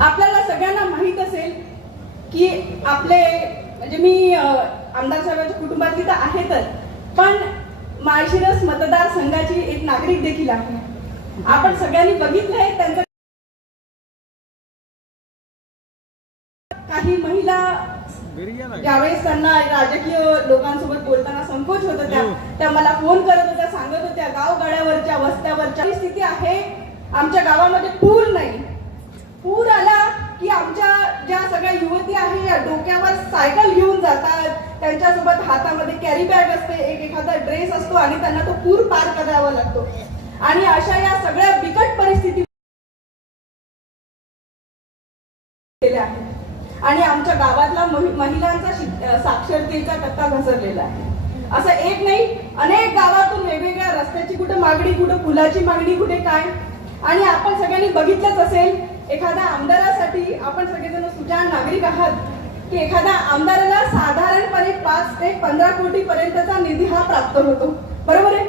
आपल्याला सगळ्यांना माहीत असेल की आपले म्हणजे मी आमदार साहेबांच्या कुटुंबातली तर आहेतच पण माळशिरस मतदारसंघाची एक नागरिक देखील आहे. आपण सगळ्यांनी बघितलंय त्यांचं काही महिला ज्यावेळेस त्यांना राजकीय लोकांसोबत बोलताना संकोच होत होत्या. त्या मला फोन करत होत्या सांगत होत्या गावगाड्यावरच्या वस्त्यावरच्या. परिस्थिती आहे आमच्या गावामध्ये पूर नाही. पूर आला की आमच्या ज्या सगळ्या युवती आहे या डोक्यावर सायकल घेऊन जातात. त्यांच्यासोबत हातामध्ये कॅरी बॅग असते एक एखादा ड्रेस असतो आणि त्यांना तो पूर पार करावा लागतो. आणि अशा या सगळ्या बिकट परिस्थिती केल्या आहेत. आणि आमच्या गावातला महिलांचा साक्षरतेचा टक्का घसरलेला आहे. असं एक नाही अनेक गावातून वेगवेगळ्या रस्त्याची कुठं मागणी कुठे पुलाची मागणी कुठे काय आणि आपण सगळ्यांनी बघितलंच असेल एखाद्या आमदारासाठी आपण सगळेजण सुजाण नागरिक आहात की एखाद्या आमदाराला साधारणपणे पाच ते पंधरा कोटी पर्यंतचा निधी हा प्राप्त होतो. बरोबर आहे?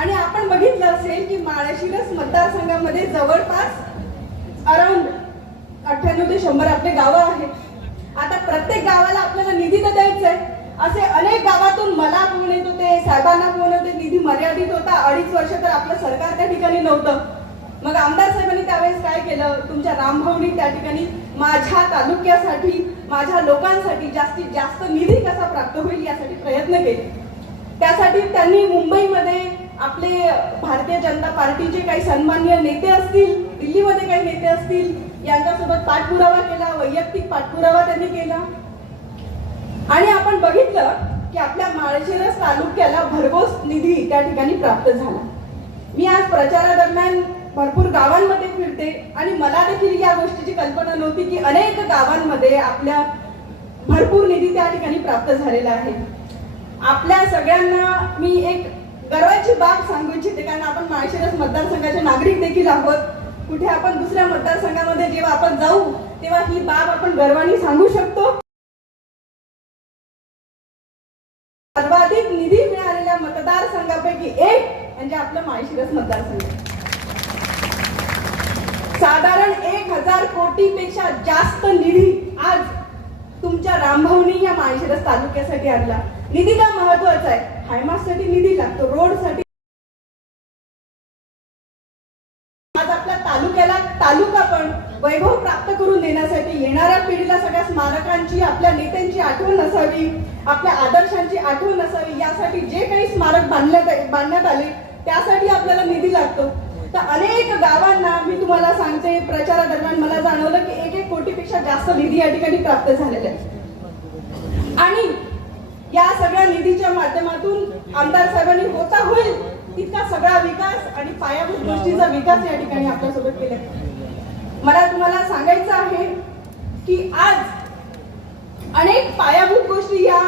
आणि आपण बघितलं असेल की माळशिरस मतदारसंघामध्ये जवळपास अराउंड अठ्ठ्याण्णव ते शंभर आपले गावं आहेत. आता प्रत्येक गावाला आपल्याला निधी तर द्यायचा आहे. असे अनेक गावातून मला फोन येत होते साहेबांना फोन होते निधी मर्यादित होता. अडीच वर्ष तर आपलं सरकार त्या ठिकाणी नव्हतं. मग आमदार साहेबांनी त्यावेळेस काय केलं? तुमच्या रामभाऊनी त्या ठिकाणी माझ्या तालुक्यासाठी माझ्या लोकांसाठी जास्तीत जास्त निधी कसा प्राप्त होईल यासाठी प्रयत्न केले. त्यासाठी त्यांनी मुंबईमध्ये आपले भारतीय जनता पार्टीचे काही सन्मान्य नेते असतील दिल्लीमध्ये काही नेते असतील यांच्यासोबत पाठपुरावा केला वैयक्तिक पाठपुरावा त्यांनी केला. आणि आपण बघितलं की आपल्या माळशिरस तालुक्याला भरघोस निधी त्या ठिकाणी प्राप्त झाला. मी आज प्रचारादरम्यान भरपूर गावांमध्ये फिरते. आणि मला देखील या गोष्टीची कल्पना नव्हती की अनेक गावांमध्ये आपल्या भरपूर निधी त्या ठिकाणी प्राप्त झालेला आहे. आपल्या सगळ्यांना मी एक गर्वाची बाब सांगू इच्छिते कारण आपण माळशिरस मतदारसंघाचे नागरिक देखील आहोत. कुठे आपण दुसऱ्या मतदारसंघामध्ये जेव्हा आपण जाऊ तेव्हा ही बाब आपण गर्वाने सांगू शकतो. सर्वाधिक निधी मिळालेल्या मतदारसंघापैकी एक म्हणजे आपलं माळशिरस मतदारसंघ. साधारण एक हजार कोटी पेक्षा जास्त निधी आज तुमच्या रामभाऊनी या माळशिरस तालुक्यासाठी आणला. निधी का महत्त्वाचा आहे? हायमासाठी निधी लागतो रोडसाठी. आज आपल्या तालुक्याला तालुका पण वैभव प्राप्त करून देण्यासाठी येणाऱ्या पिढीला सगळ्या स्मारकांची आपल्या नेत्यांची आठवण असावी आपल्या आदर्शांची आठवण असावी यासाठी जे काही स्मारक बांधण्यात बांधण्यात आले त्यासाठी आपल्याला निधी लागतो. तर अनेक गावांना मी तुम्हाला सांगते प्रचारादरम्यान मला जाणवलं की एक एक कोटीपेक्षा जास्त निधी या ठिकाणी प्राप्त झालेला आहे आणि या सगळ्या निधीच्या माध्यमातून आमदार साहेबांनी होता होईल तितका सगळा विकास आणि पायाभूत गोष्टींचा विकास या ठिकाणी आपल्यासोबत केला. मला तुम्हाला सांगायचं आहे की आज अनेक पायाभूत गोष्टी या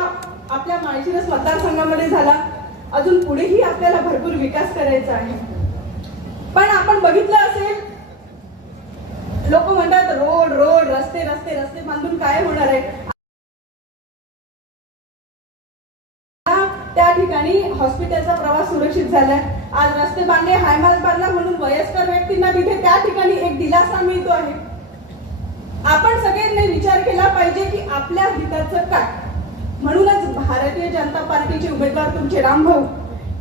आपल्या माळशिरस मतदारसंघामध्ये झाला. अजून पुढेही आपल्याला भरपूर विकास करायचा आहे. पण आपण बघितलं असेल लोक म्हणतात रोड रोड रस्ते रस्ते रस्ते बांधून काय होणार आहे? त्या ठिकाणी हॉस्पिटलचा प्रवास सुरक्षित झालाय. आज रस्ते बांधले हायमास बांधला म्हणून वयस्कर व्यक्तींना तिथे त्या ठिकाणी एक दिलासा मिळतो आहे. आपण सगळ्यांनी विचार केला पाहिजे की आपल्या हिताचं काय? म्हणूनच भारतीय जनता पार्टीचे उमेदवार तुमचे रामभाऊ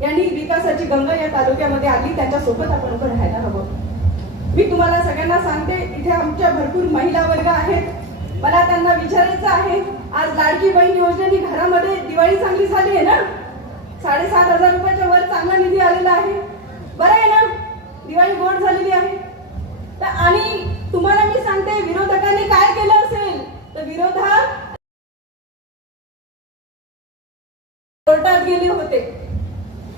यांनी विकासाची गंगा या तालुक्यामध्ये आली त्याच्यासोबत आपण उभं राहायला हवं. मी तुम्हाला सगळ्यांना सांगते इथे आमच्या भरपूर महिला वर्ग आहेत. मला त्यांना विचारायचं आहे आज लाडकी बहीण योजनेने घरामध्ये दिवाळी चांगली झाली आहे ना? साडेसात हजार रुपयाच्या वर चांगला निधी आलेला आहे. बरं आहे ना? दिवाळी गोड झालेली आहे. तर आणि तुम्हाला मी सांगते विरोधकांनी काय केलं असेल तर विरोधात कोर्टात गेले होते.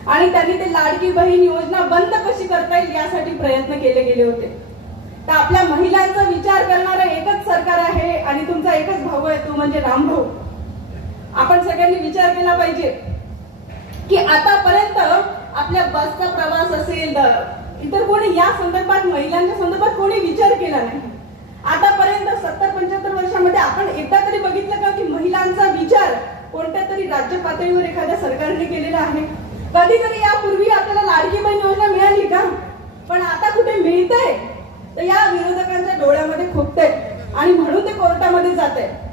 आणि त्यांनी ते लाडकी बहीण योजना बंद कशी करता येईल यासाठी प्रयत्न केले गेले होते. तर आपल्या महिलांचा विचार करणारं एकच सरकार आहे आणि तुमचा एकच भाऊ आहे तो म्हणजे रामभाऊ आपण सगळ्यांनी विचार केला पाहिजे की आतापर्यंत आपल्या बसचा प्रवास असेल इतर कोणी या संदर्भात महिलांच्या संदर्भात कोणी विचार केला नाही. आतापर्यंत सत्तर पंच्याहत्तर वर्षामध्ये आपण एकदा तरी बघितलं का की महिलांचा विचार कोणत्या तरी राज्य पातळीवर एखाद्या सरकारने केलेला आहे? कधीतरी यापूर्वी आपल्याला लाडकी बहीण योजना मिळाली का? पण आता कुठे मिळतंय? तर या विरोधकांच्या डोळ्यामध्ये खुपते आणि म्हणून ते कोर्टामध्ये जात आहे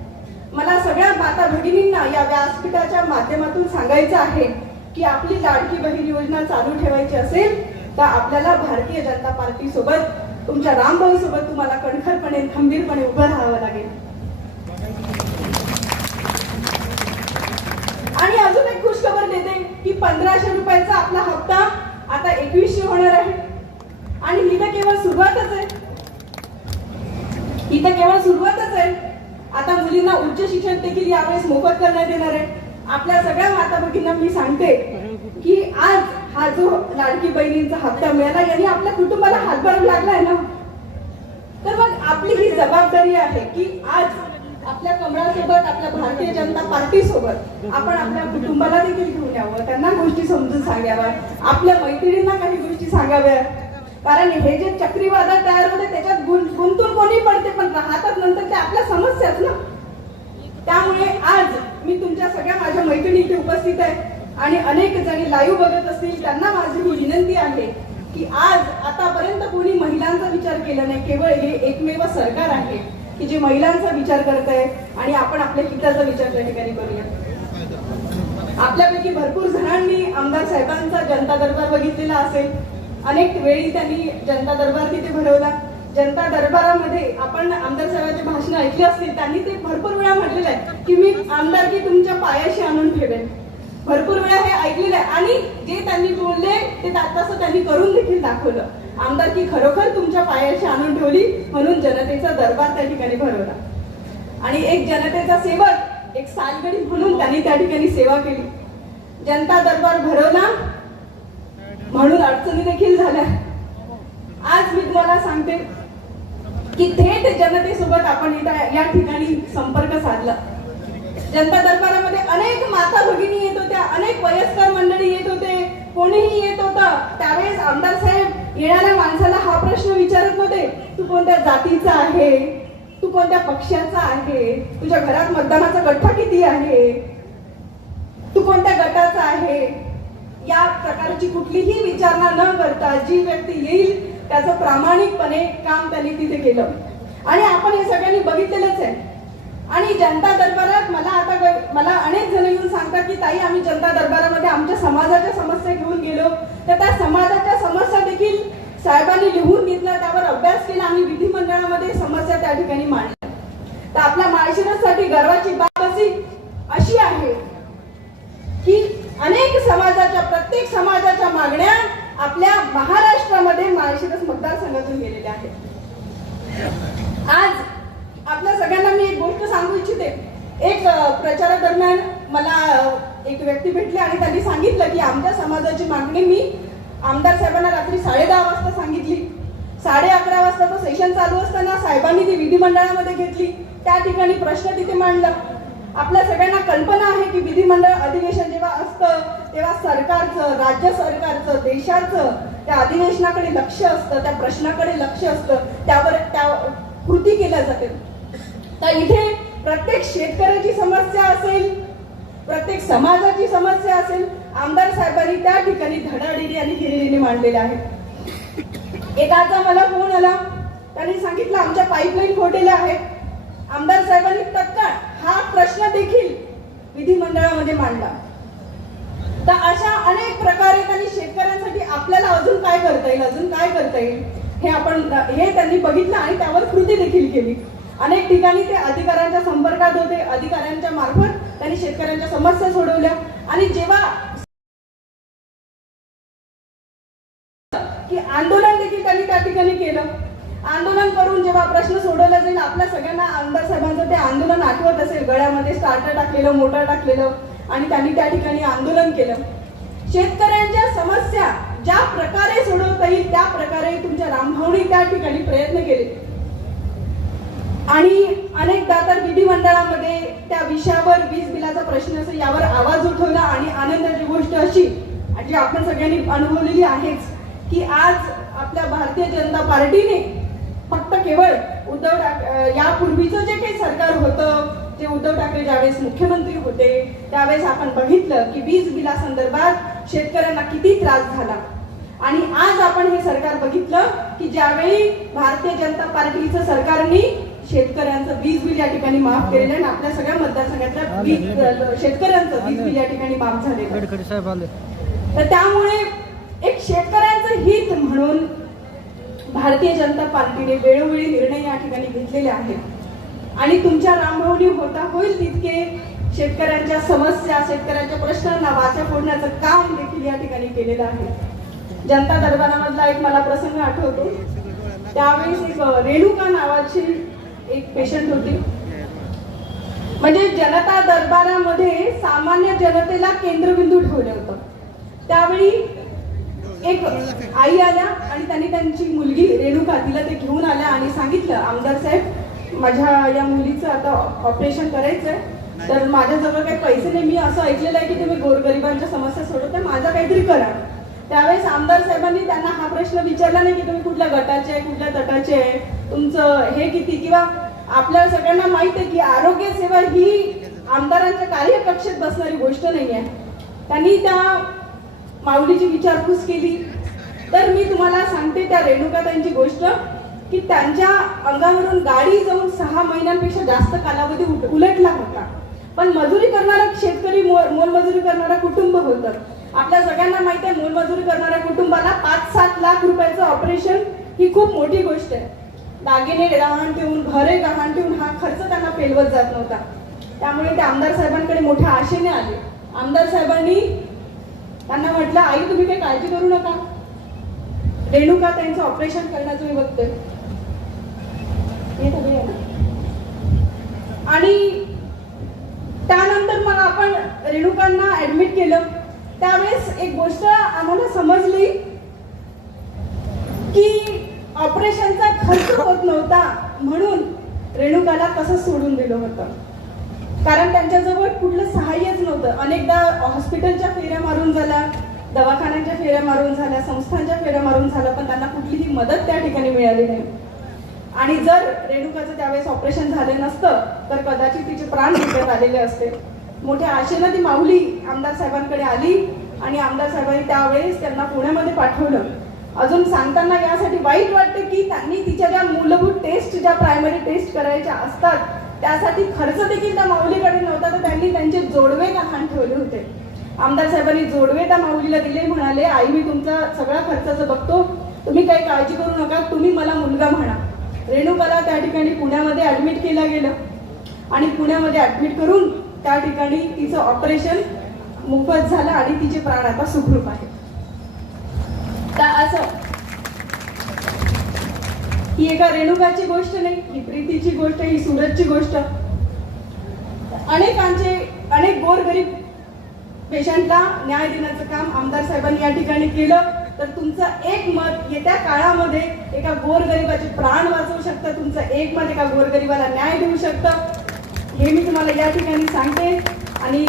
मला सगळ्या माता भगिनींना या व्यासपीठाच्या माध्यमातून सांगायचं आहे की आपली लाडकी बहीण योजना चालू ठेवायची असेल तर आपल्याला भारतीय जनता पार्टी सोबत तुमच्या रामभाऊ सोबत तुम्हाला कणखरपणे खंबीरपणे उभं राहावं लागेल. आणि अजून एक खुश खबर देते की पंधराशे रुपयाचा आपला हप्ता आता एकवीसशे होणार आहे. आणि ही तर केवळ सुरुवातच आहे. ही तर केवळ सुरुवातच आहे. आता मुलींना उच्च शिक्षण देखील यावेळेस मोफत करण्यात येणार आहे. आपल्या सगळ्या माता भगिनींना मी सांगते की आज हा जो लाडकी बहिणींचा हप्ता मिळाला यांनी आपल्या कुटुंबाला हातभार लागलाय ना? तर मग आपली ही जबाबदारी आहे की आज आपल्या कमळासोबत आपल्या भारतीय जनता पार्टी सोबत आपण आपल्या कुटुंबाला देखील घेऊन यावं त्यांना गोष्टी समजून सांगाव्या आपल्या मैत्रिणींना काही गोष्टी सांगाव्या कारण हे जे चक्रीवादळ तयार होते त्याच्यात गुंतून कोणी पडते पण राहतात नंतर ते आपल्या समस्याच ना. त्यामुळे आज मी तुमच्या सगळ्या माझ्या मैत्रिणी इथे उपस्थित आहे आणि अनेक जणी लाईव्ह बघत असतील त्यांना माझी ही विनंती आहे की आज आतापर्यंत कोणी महिलांचा विचार केला नाही केवळ हे एकमेव सरकार आहे. की जे महिलांचा विचार करत आहे आणि आपण आपल्या हिताचा विचार त्या ठिकाणी करूया. आपल्यापैकी भरपूर जणांनी आमदार साहेबांचा जनता दरबार बघितलेला असेल. अनेक वेळी त्यांनी जनता दरबार तिथे भरवला. जनता दरबारामध्ये आपण आमदार साहेबांचे भाषण ऐकले असतील त्यांनी ते भरपूर वेळा म्हटलेलं आहे की मी आमदारकी तुमच्या पायाशी आणून ठेवेन. भरपूर वेळा हे ऐकलेलं आहे. आणि जे त्यांनी बोलले ते तसं त्यांनी करून देखील दाखवलं. आमदारकी खरोखर तुमच्या पायाशी आणून म्हणून जनतेचा दरबार त्या ठिकाणी भरवला. आणि एक जनतेचा सेवक एक सालगडी म्हणून त्यांनी त्या ठिकाणी सेवा केली. जनता दरबार भरवला म्हणून अडचणी देखील झाल्या. आज मी तुम्हाला सांगते की थेट जनतेसोबत आपण इथं या ठिकाणी संपर्क साधला. जनता दरबारामध्ये अनेक माता भगिनी येत होत्या अनेक वयस्कर मंडळी येत होते. कोणीही येत होता त्यावेळेस आमदार साहेब येणाऱ्या माणसाला हा प्रश्न विचारत नव्हते तू कोणत्या जातीचा आहे? तू कोणत्या पक्षाचा आहे? तुझ्या घरात मतदानाचा गठ्ठा किती आहे? तू कोणत्या गटाचा आहे? या प्रकारची कुठलीही विचारणा न करता जी व्यक्ती येईल त्याचं प्रामाणिकपणे काम त्यांनी तिथे केलं. आणि आपण हे सगळ्यांनी बघितलेलंच आहे. आणि जनता दरबारात मला आता मला अनेक जण येऊन सांगतात की ताई आम्ही जनता दरबारामध्ये आमच्या समाजाच्या समस्या घेऊन गेलो. तर त्या समाजाच्या समस्या देखील साहेबांनी लिहून घेतल्या त्यावर अभ्यास केला आणि विधिमंडळामध्ये समस्या त्या ठिकाणी मांडल्या. तर आपल्या माळशिरससाठी गर्वाची बाब अशी अशी आहे की अनेक समाजाच्या प्रत्येक समाजाच्या मागण्या आपल्या महाराष्ट्रामध्ये माळशिरस मतदारसंघातून गेलेल्या आहेत. आज आपल्या सगळ्यांना मी एक गोष्ट सांगू इच्छिते. एक प्रचारा प्रचारादरम्यान मला एक व्यक्ती भेटली आणि त्यांनी सांगितलं की आमच्या समाजाची मागणी मी आमदार साहेबांना रात्री साडे दहा वाजता सांगितली. साडे अकरा वाजता तो सेशन चालू असताना साहेबांनी ती विधिमंडळामध्ये घेतली. त्या ठिकाणी प्रश्न तिथे मांडला. आपल्या सगळ्यांना कल्पना आहे की विधिमंडळ अधिवेशन जेव्हा असतं तेव्हा सरकारचं राज्य सरकारचं देशाचं त्या अधिवेशनाकडे लक्ष असतं त्या प्रश्नाकडे लक्ष असतं त्यावर त्या कृती केल्या जाते. तर इथे प्रत्येक शेतकऱ्याची समस्या असेल प्रत्येक समाजाची समस्या असेल आमदार साहेबांनी त्या ठिकाणी धडाडीने आणि हिरिरीने मांडलेल्या आहेत. एकाचा मला फोन आला. त्यांनी सांगितलं आमच्या पाईपलाईन फोडलेल्या आहेत. आमदार साहेबांनी तत्काळ हा प्रश्न देखील विधिमंडळामध्ये मांडला. तर अशा अनेक प्रकारे त्यांनी शेतकऱ्यांसाठी आपल्याला अजून काय करता येईल अजून काय करता येईल हे आपण हे त्यांनी बघितलं आणि त्यावर कृती देखील केली. अनेक ठिकाणी ते अधिकाऱ्यांच्या संपर्कात होते अधिकाऱ्यांच्या मार्फत त्यांनी शेतकऱ्यांच्या समस्या सोडवल्या. आणि जेव्हा की आंदोलन देखील त्यांनी त्या ठिकाणी केलं. आंदोलन करून जेव्हा प्रश्न सोडवला जाईल आपल्या सगळ्यांना आमदार साहेबांचं ते आंदोलन आठवत असेल. गळ्यामध्ये स्टार्टर टाकलेलं मोटर टाकलेलं आणि त्यांनी त्या ठिकाणी आंदोलन केलं. शेतकऱ्यांच्या समस्या ज्या प्रकारे सोडवता येईल त्या प्रकारे तुमच्या रामभावनी त्या ठिकाणी प्रयत्न केले. आणि अनेकदा तर विधिमंडळामध्ये त्या विषयावर वीज बिलाचा प्रश्न असेल यावर आवाज उठवला आणि आनंदाची गोष्ट अशी जी आपण सगळ्यांनी अनुभवलेली आहेच की आज आपल्या भारतीय जनता पार्टीने फक्त केवळ उद्धव ठाकरे यापूर्वीचं जे काही सरकार होतं जे उद्धव ठाकरे ज्यावेळेस मुख्यमंत्री होते त्यावेळेस आपण बघितलं की वीज बिलासंदर्भात शेतकऱ्यांना किती त्रास झाला. आणि आज आपण हे सरकार बघितलं की ज्यावेळी भारतीय जनता पार्टीचं सरकारने शेतकऱ्यांचं वीज बिल या ठिकाणी माफ केलेलं आहे आणि आपल्या सगळ्या मतदारसंघातल्या वीज शेतकऱ्यांचं वीज बिल या ठिकाणी माफ झालेलं तर त्यामुळे एक शेतकऱ्यांचं हित म्हणून भारतीय जनता पार्टीने वेळोवेळी निर्णय या ठिकाणी घेतलेले आहेत. आणि तुमच्या रामभावनी होता होईल तितके शेतकऱ्यांच्या समस्या शेतकऱ्यांच्या प्रश्नांना वाचा फोडण्याचं काम देखील या ठिकाणी केलेलं आहे. जनता दरबारामधला एक मला प्रसंग आठवतो. त्यावेळेस एक रेणुका नावाची एक पेशंट होती. म्हणजे जनता दरबारामध्ये सामान्य जनतेला केंद्रबिंदू ठेवलं होतं. त्यावेळी एक आई आल्या आणि त्यांनी त्यांची मुलगी रेणुका तिला ते घेऊन आल्या आणि सांगितलं आमदार साहेब माझ्या या मुलीचं आता ऑपरेशन करायचंय. तर माझ्याजवळ काही पैसे नाही. मी असं ऐकलेलं आहे की तुम्ही गोरगरिबांच्या समस्या सोडवता माझा काहीतरी करा. त्यावेळेस आमदार साहेबांनी त्यांना हा प्रश्न विचारला नाही की तुम्ही कुठल्या गटाचे आहे कुठल्या तटाचे आहे. तुमचं हे किती? किंवा आपल्या सगळ्यांना माहीत आहे की आरोग्य सेवा ही आमदारांच्या कार्यकक्षेत बसणारी गोष्ट नाही आहे त्यांनी त्या माऊलीची विचारपूस केली. तर मी तुम्हाला सांगते त्या रेणुकाताईंची गोष्ट की त्यांच्या अंगावरून गाडी जाऊन सहा महिन्यांपेक्षा जास्त कालावधी उलटला होता. पण मजुरी करणारा शेतकरी मोलमजुरी करणारा कुटुंब होतं आपल्या सगळ्यांना माहिती आहे मोलमजुरी करणाऱ्या कुटुंबाला पाच सात लाख रुपयाचं ऑपरेशन ही खूप मोठी गोष्ट आहे. दागिने गहाण ठेवून घरे गहाण ठेवून हा खर्च त्यांना पेलवत जात नव्हता. त्यामुळे ते आमदार साहेबांकडे मोठ्या आशेने आले. आमदार साहेबांनी त्यांना म्हटलं आई तुम्ही काही काळजी करू नका. रेणुका त्यांचं ऑपरेशन करण्याचं मी बघते हे आणि त्यानंतर मग आपण रेणुकांना ऍडमिट केलं. त्यावेळेस एक गोष्ट आम्हाला समजली की ऑपरेशनचा खर्च होत नव्हता म्हणून रेणुकाला कसं सोडून दिलं होतं? कारण त्यांच्याजवळ कुठलं सहाय्यच नव्हतं. अनेकदा हॉस्पिटलच्या फेऱ्या मारून झाल्या दवाखान्यांच्या फेऱ्या मारून झाल्या संस्थांच्या फेऱ्या मारून झाल्या पण त्यांना कुठलीही मदत त्या ठिकाणी मिळाली नाही. आणि जर रेणुकाचं त्यावेळेस ऑपरेशन झालं नसतं तर कदाचित तिचे प्राण घेण्यात आलेले असते. मोठ्या आशेनं ती माऊली आमदार साहेबांकडे आली आणि आमदार साहेबांनी त्यावेळेस त्यांना पुण्यामध्ये पाठवलं. अजून सांगताना यासाठी वाईट वाटते की त्यांनी तिच्या ज्या मूलभूत टेस्ट ज्या प्रायमरी टेस्ट करायच्या असतात त्यासाठी खर्च देखील त्या माऊलीकडे नव्हता तर त्यांनी त्यांचे जोडवे गहाण ठेवले होते. आमदार साहेबांनी जोडवे त्या माऊलीला दिले म्हणाले आई मी तुमचा सगळा खर्चाचं बघतो. तुम्ही काही काळजी करू नका तुम्ही मला मुलगा म्हणा. रेणुकाला त्या ठिकाणी पुण्यामध्ये ऍडमिट केलं गेलं. आणि पुण्यामध्ये ऍडमिट करून त्या ठिकाणी तिचं ऑपरेशन मोफत झालं आणि तिचे प्राण आता सुखरूप आहे असं. ही एका रेणुकाची गोष्ट नाही ही प्रीतीची गोष्ट ही सूरजची गोष्ट. अनेकांचे अनेक गोरगरीब पेशंटला न्याय देण्याचं काम आमदार साहेबांनी या ठिकाणी केलं. तर तुमचं एक मत येत्या काळामध्ये एका गोरगरिबाचे प्राण वाचवू शकतं तुमचं एक मत एका गोरगरिबाला न्याय देऊ शकतं हे मी तुम्हाला या ठिकाणी सांगते. आणि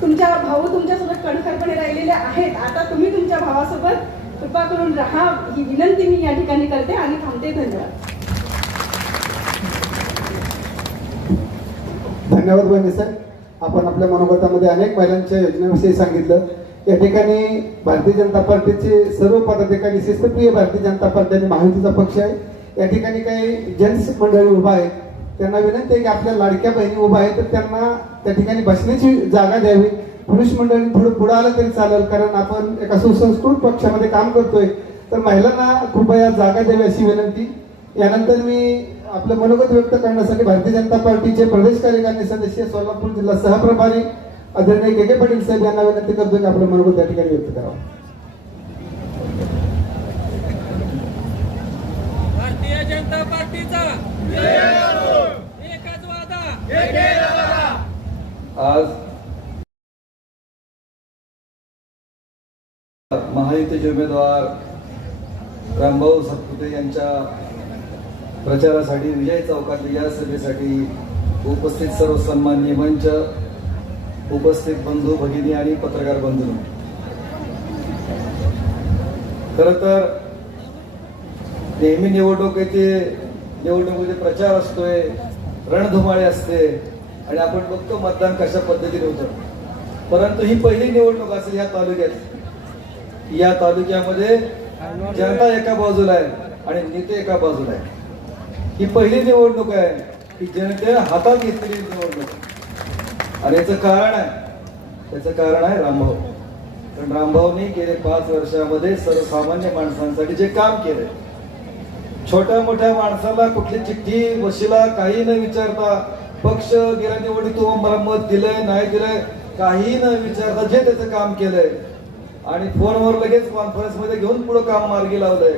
तुमच्या भाऊ तुमच्यासोबत कणखरपणे राहिलेले आहेत. आता तुम्ही तुमच्या भावासोबत कृपा करून राहा. ही विनंती मी या ठिकाणी करते आणि थांबते. धन्यवाद. धन्यवाद बहिणी साहेब. आपण आपल्या मनोगतामध्ये अनेक महिलांच्या योजनेविषयी सांगितलं. या ठिकाणी भारतीय जनता पार्टीचे सर्व पदाधिकारी शिस्तप्रिय भारतीय जनता पार्टी आणि महायुतीचा पक्ष आहे. या ठिकाणी काही जेंट्स मंडळी उभा आहेत. त्यांना विनंती आहे की आपल्या लाडक्या बहिणी उभा आहे तर त्यांना त्या ठिकाणी बसण्याची जागा द्यावी. पुरुष मंडळी थोडं पुढे आलं तरी चालेल कारण आपण एका सुसंस्कृत पक्षामध्ये काम करतोय. तर महिलांना कृपया जागा द्यावी अशी विनंती. यानंतर मी आपलं मनोगत व्यक्त करण्यासाठी भारतीय जनता पार्टीचे प्रदेश कार्यकारिणी सदस्य सोलापूर जिल्हा सहप्रभारी आदरणीय के के पाटील साहेब यांना विनंती करतो की आपलं मनोगत या ठिकाणी व्यक्त करावं. भारतीय जनता पार्टीचा एकच वादा! आज महायुतीचे उमेदवार रामभाऊ सातपुते यांच्या प्रचारासाठी विजय चौकातल्या या सभेसाठी उपस्थित सर्व सन्माननीय मंच उपस्थित बंधू भगिनी आणि पत्रकार बंधू. खर तर नेहमी निवडणुकीचे निवडणुकीचे प्रचार असतोय रणधुमाळे असते आणि आपण बघतो मतदान कशा पद्धतीने होतं. परंतु ही पहिली निवडणूक असेल या तालुक्यात. या तालुक्यामध्ये जनता एका बाजूला आहे आणि नेते एका बाजूला आहे. ही पहिली निवडणूक आहे की जनते हातात घेतलेली निवडणूक आणि याचं कारण आहे याचं कारण आहे रामभाऊ. पण रामभाऊनी गेले पाच वर्षामध्ये सर्वसामान्य माणसांसाठी जे काम केले छोट्या मोठ्या माणसाला कुठली चिठ्ठी वशिला काही न विचारता पक्ष गेल्या निवडणूक तू मला मत दिलंय नाही दिलंय काही न विचारता जे त्याचं काम केलंय आणि फोनवर लगेच कॉन्फरन्समध्ये घेऊन पुढे काम मार्गी लावलंय.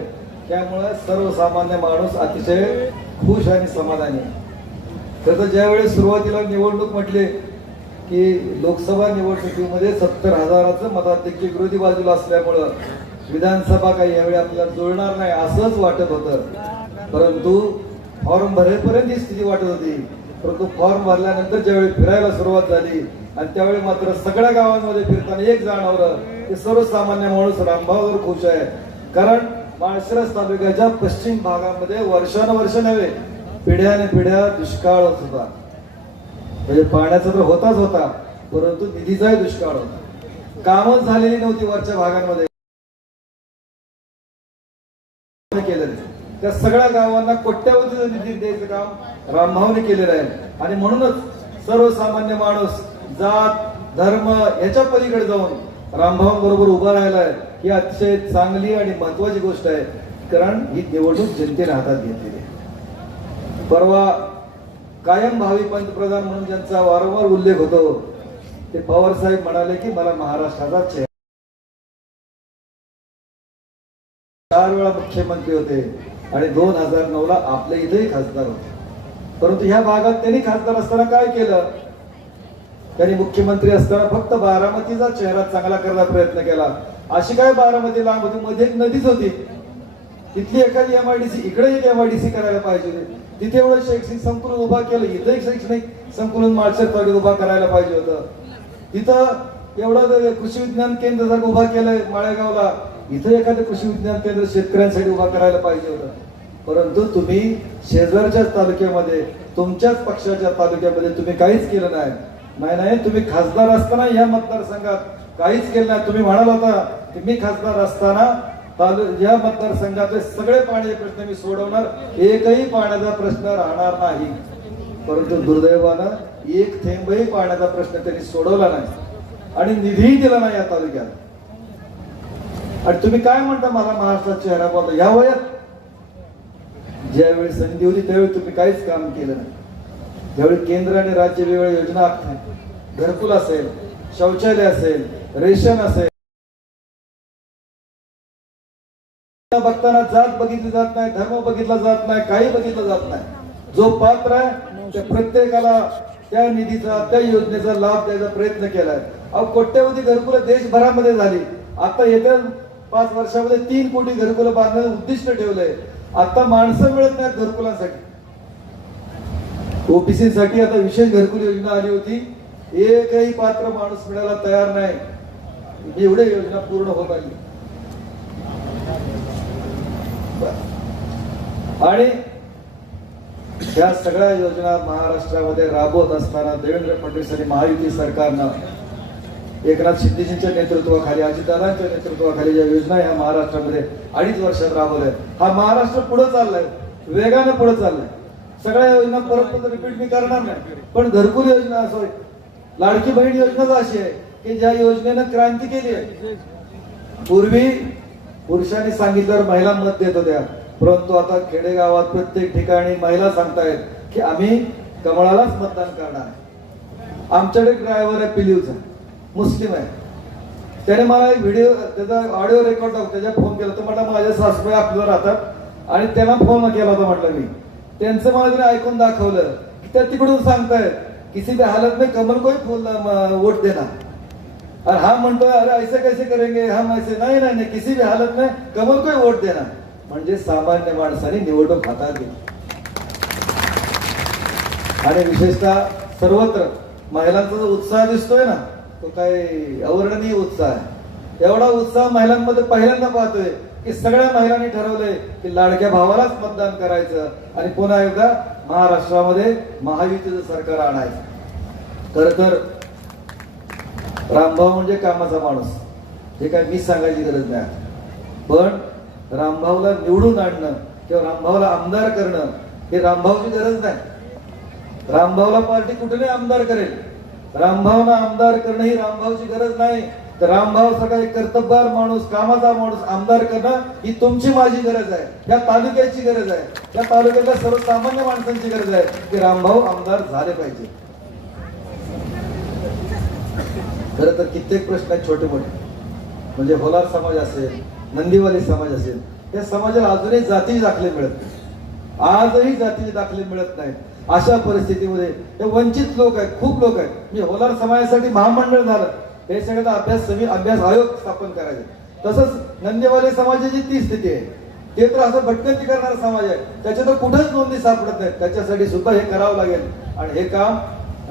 त्यामुळे सर्वसामान्य माणूस अतिशय खुश आणि समाधानी आहे. त्याचं ज्यावेळेस सुरुवातीला निवडणूक म्हटली की लोकसभा निवडणुकीमध्ये सत्तर हजाराचं मताधिक्य विरोधी बाजूला असल्यामुळं विधानसभा काही यावेळी आपल्याला जुळणार नाही असंच वाटत होतं. परंतु फॉर्म भरेपर्यंत ही स्थिती वाटत होती. परंतु फॉर्म भरल्यानंतर ज्यावेळी फिरायला सुरुवात झाली आणि त्यावेळी मात्र सगळ्या गावांमध्ये फिरताना एक जाणवलं की सर्वसामान्य माणूस रामभावावर खुश आहे. कारण माळशिरस तालुक्याच्या पश्चिम भागामध्ये वर्षानुवर्ष नव्हे पिढ्याने पिढ्या दुष्काळ होत होता. म्हणजे पाण्याचा तर होताच होता परंतु निधीचाही दुष्काळ होता. कामच झालेली नव्हती वरच्या भागांमध्ये. केलं त्या सगळ्या गावांना कोट्यावधीचा निधी द्यायचं काम रामभावने केलेलं आहे. आणि म्हणूनच सर्वसामान्य माणूस जात धर्म याच्या पलीकडे जाऊन रामभावांबरोबर उभा राहिला आहे ही अतिशय चांगली आणि महत्वाची गोष्ट आहे. कारण ही निवडणूक जनतेने हातात घेतलेली आहे. परवा कायम भावी पंतप्रधान म्हणून ज्यांचा वारंवार उल्लेख होतो ते पवार साहेब म्हणाले की मला महाराष्ट्राचा चेहरा चार वेळा मुख्यमंत्री होते आणि दोन हजार नऊ ला आपल्या इथेही खासदार होते. परंतु ह्या भागात त्यांनी खासदार असताना काय केलं? त्यांनी मुख्यमंत्री असताना फक्त बारामतीचा चेहरा चांगला करण्याचा प्रयत्न केला. अशी काय बारामती लांब होती मध्ये एक नदीच होती. तिथली एखादी एमआयडीसी इकडे एक एमआयडीसी करायला पाहिजे होती. तिथे एवढं शैक्षणिक संकुलन उभा केलं इथं एक शैक्षणिक संकुलन माळशेर तालुक्यात उभा करायला पाहिजे होतं. तिथं एवढं कृषी विज्ञान केंद्र जर उभा केलंय माळेगावला. इथं एखादं कृषी विज्ञान केंद्र शेतकऱ्यांसाठी उभा करायला पाहिजे होतं. परंतु तुम्ही शेजारच्या तालुक्यामध्ये तुमच्याच पक्षाच्या तालुक्यामध्ये तुम्ही काहीच केलं नाही. नाही नाही तुम्ही खासदार असताना या मतदारसंघात काहीच केलं नाही. तुम्ही म्हणाल होता की मी खासदार असताना या मतदारसंघातले सगळे पाण्याचे प्रश्न मी सोडवणार. एकही पाण्याचा प्रश्न राहणार नाही. परंतु दुर्दैवानं एक थेंबही पाण्याचा प्रश्न त्यांनी सोडवला नाही आणि निधीही दिला नाही या तालुक्यात. आणि तुम्ही काय म्हणता मला महाराष्ट्राचा चेहरा बोलता या वयात? ज्यावेळी संधी होती त्यावेळी तुम्ही काहीच काम केलं नाही. ज्यावेळी केंद्र आणि राज्य वेगवेगळ्या योजना आखतात घरकुल असेल शौचालय असेल रेशन असेल बघताना जात बघितली जात नाही धर्म बघितला जात नाही काही बघितलं जात नाही. जो पात्र आहे त्या प्रत्येकाला त्या निधीचा त्या योजनेचा लाभ द्यायचा प्रयत्न केलाय. अहो कोट्यवधी घरकुलं देशभरामध्ये झाली. आता येत्या पाच वर्षामध्ये तीन कोटी घरकुलं बांधण्याचं उद्दिष्ट ठेवलंय. आता माणसं मिळत नाहीत घरकुलांसाठी. ओबीसी साठी आता विशेष घरकुल योजना आली होती. एकही पात्र माणूस मिळायला तयार नाही. म्हणजे एवढे योजना पूर्ण होत आली. आणि या सगळ्या योजना महाराष्ट्रामध्ये राबवत असताना देवेंद्र फडणवीस आणि महायुती सरकारनं एकनाथ शिंदेजींच्या नेतृत्वाखाली अजितदादांच्या नेतृत्वाखाली ज्या योजना या महाराष्ट्रामध्ये अडीच वर्षात राबवल्या हा महाराष्ट्र पुढे चाललाय. वेगानं पुढे चाललाय. सगळ्या योजना परत परत रिपीट मी करणार नाही. पण घरकुल योजना असो लाडकी बहीण योजनाच अशी आहे की ज्या योजनेनं क्रांती केली आहे. पूर्वी पुरुषांनी सांगितल्यावर महिला मत देत होत्या परंतु आता खेडेगावात प्रत्येक ठिकाणी महिला सांगतायत की आम्ही कमळालाच मतदान करणार आहे. आमच्याकडे ड्रायव्हर आहे पिलीवचा मुस्लिम आहे. त्याने मला एक व्हिडिओ त्याचा ऑडिओ रेकॉर्ड त्याच्या फोन केला. तर म्हटला माझ्या सासूबाई आपल्याला राहतात. आणि त्यांना फोन केला होता म्हटलं मी. त्यांचं मला तिने ऐकून दाखवलं. की त्या तिकडून सांगतायत किसी भी हालत में कमल को ही फूल वोट देना और हम म्हणतोय अरे ऐसे कैसे करेंगे हम ऐसे नाही नाही नाही किसी भी हालत में कमल को ही वोट देना म्हणजे सामान्य माणसाने निवडणूक हातात घेतली. आणि विशेषतः सर्वत्र महिलांचा जो उत्साह दिसतोय ना तो काही अवर्णनीय उत्साह आहे. एवढा उत्साह महिलांमध्ये पहिल्यांदा पाहतोय. की सगळ्या महिलांनी ठरवलंय की लाडक्या भावालाच मतदान करायचं आणि पुन्हा एकदा महाराष्ट्रामध्ये महायुतीचं सरकार आणायचं. खर तर रामभाऊ म्हणजे कामाचा माणूस. हे काय मी सांगायची गरज नाही. पण रामभाऊला निवडून आणणं किंवा रामभाऊला आमदार करणं हे रामभाऊची गरज नाही. रामभाऊला पार्टी कुठे आमदार करेल. रामभाऊला आमदार करणं ही रामभाऊची गरज नाही. तर रामभाऊ सगळा एक कर्तबगार माणूस कामाचा माणूस आमदार करणं ही तुमची माझी गरज आहे. या तालुक्याची गरज आहे. या तालुक्यातल्या सर्वसामान्य माणसांची गरज आहे की रामभाऊ आमदार झाले पाहिजे. खर तर कित्येक प्रश्न आहेत छोटे मोठे. म्हणजे होलार समाज असेल नंदीवाली समाज असेल या समाजाला अजूनही जाती दाखले मिळत नाही. आजही जातीचे दाखले मिळत नाहीत. अशा परिस्थितीमध्ये हे वंचित लोक आहेत खूप लोक आहेत. मी होलार समाजासाठी महामंडळ झालं. हे सगळ्याचा अभ्यास समी अभ्यास आयोग स्थापन करायचे. तसंच नंदेवाले समाजाची ती स्थिती आहे. ते तर असं भटकंती करणारा समाज आहे. त्याच्या तर कुठंच नोंदी सापडत नाहीत. त्याच्यासाठी सुद्धा हे करावं लागेल. आणि हे काम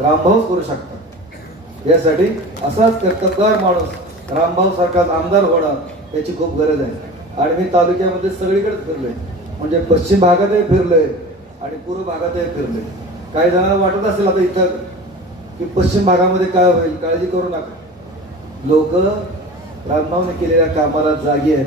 रामभाऊच करू शकतात. यासाठी असाच कर्तबगार माणूस रामभाऊ सारखाच आमदार होणं याची खूप गरज आहे. आणि मी तालुक्यामध्ये सगळीकडे फिरलोय. म्हणजे पश्चिम भागातही फिरलोय आणि पूर्व भागातही फिरलोय. काही जणांना वाटत असेल आता इथं की पश्चिम भागामध्ये काय होईल काळजी करू नका. लोक रामभाऊने केलेल्या कामाला जागी आहेत.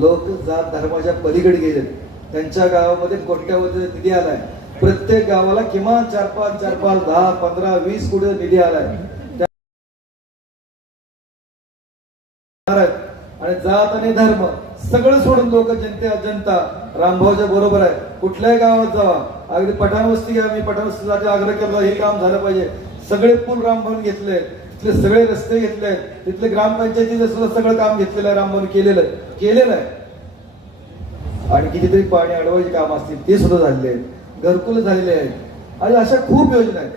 लोक जात धर्माच्या पलीकडे गेलेत. त्यांच्या गावामध्ये कोट्यावधी निधी आलाय. प्रत्येक गावाला किमान चार पाच चार पाच दहा पंधरा वीस कोटी निधी आलाय. आणि जात आणि धर्म सगळं सोडून लोक जनते जनता रामभाऊच्या बरोबर आहे. कुठल्याही गावात जावा. अगदी पठाण वस्ती घ्या. मी पठाण वस्तीसाठी आग्रह केला. हे काम झालं पाहिजे. सगळे पूल रामभाऊन घेतले. तिथले सगळे रस्ते घेतले. तिथले ग्रामपंचायतीचं सुद्धा सगळं काम घेतलेलं आहे रामबन केलेलं आहे. केलेलं आहे. आणि कितीतरी पाणी अडवायची काम असतील ते सुद्धा झालेले आहेत. घरकुल झालेले आहेत. आणि अशा खूप योजना आहेत.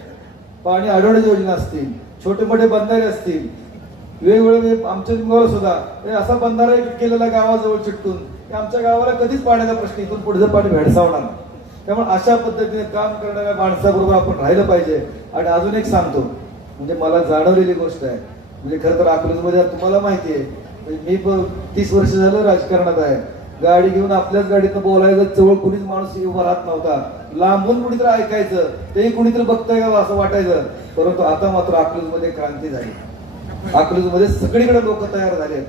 पाणी अडवण्याची योजना असतील छोटे मोठे बंधारे असतील वेगवेगळे म्हणजे आमच्या गावाला सुद्धा. असा बंधारा केलेला गावाजवळ चिटकून की आमच्या गावाला कधीच पाण्याचा प्रश्न इथून पुढचं पाणी भेडसावणार त्यामुळे अशा पद्धतीने काम करणाऱ्या माणसाबरोबर आपण राहिलं पाहिजे. आणि अजून एक सांगतो. म्हणजे मला जाणवलेली गोष्ट आहे. म्हणजे खरं तर अकलूजमध्ये तुम्हाला माहिती आहे. म्हणजे मी पण तीस वर्ष झालं राजकारणात आहे. गाडी घेऊन आपल्याच गाडीतनं बोलायचं जवळ कुणीच माणूस उभा राहत नव्हता. लांबून कुणीतरी ऐकायचं तेही कुणीतरी बघतोय का असं वाटायचं. परंतु आता मात्र अकलूजमध्ये क्रांती झाली. अकलूजमध्ये सगळीकडे लोक तयार झाले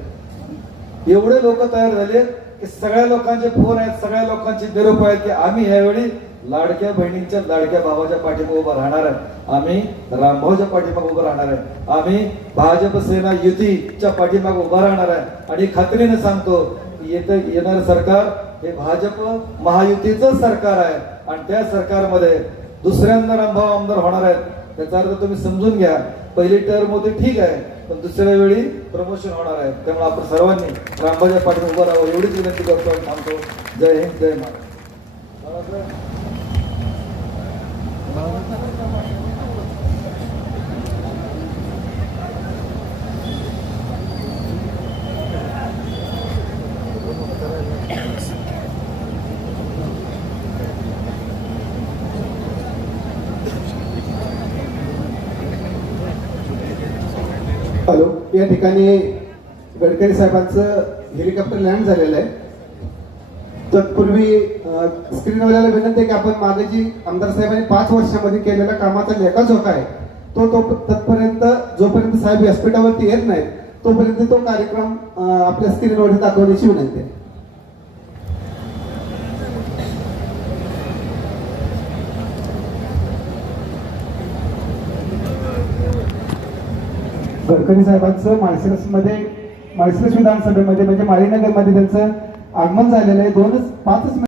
एवढे लोक तयार झाले की सगळ्या लोकांचे फोन आहेत सगळ्या लोकांचे निरोप आहेत की आम्ही ह्यावेळी लाडक्या बहिणींच्या लाडक्या भावाच्या पाठीमागे उभं राहणार आहे. आम्ही रामभाऊच्या पाठीमागे उभं राहणार आहे. आम्ही भाजप सेना युतीच्या पाठीमागे उभं राहणार आहे. आणि खात्रीने सांगतो येतं येणारं सरकार हे भाजप महायुतीचं सरकार आहे. आणि त्या सरकारमध्ये दुसऱ्यांदा रामभाऊ आमदार होणार आहेत. त्याचा अर्थ तुम्ही समजून घ्या. पहिली टर्म होती ठीक आहे. पण दुसऱ्या वेळी प्रमोशन होणार आहे. त्यामुळे आपण सर्वांनी रामभाऊच्या पाठीमागे उभं राहावं. एवढीच विनंती करतो. आणि थांबतो. जय हिंद जय महाराष्ट्र. हॅलो या ठिकाणी गडकरी साहेबांचं हेलिकॉप्टर लँड झालेलं आहे. तत्पूर्वी स्क्रीनवाल्याला विनंती आहे की आपण मागे जी आमदार साहेबांनी पाच वर्षामध्ये केलेल्या कामाचा लेखा झोका आहे तो तो तत्पर्यंत जोपर्यंत साहेब व्यासपीठावरती येत नाही तोपर्यंत तो कार्यक्रम आपल्या स्क्रीनवरती दाखवण्याची विनंती आहे. गडकरी साहेबांचं माळशिरसमध्ये माळशिरस विधानसभेमध्ये म्हणजे माळीनगरमध्ये त्यांचं आगमन झालेलं आहे. दोनच पाचच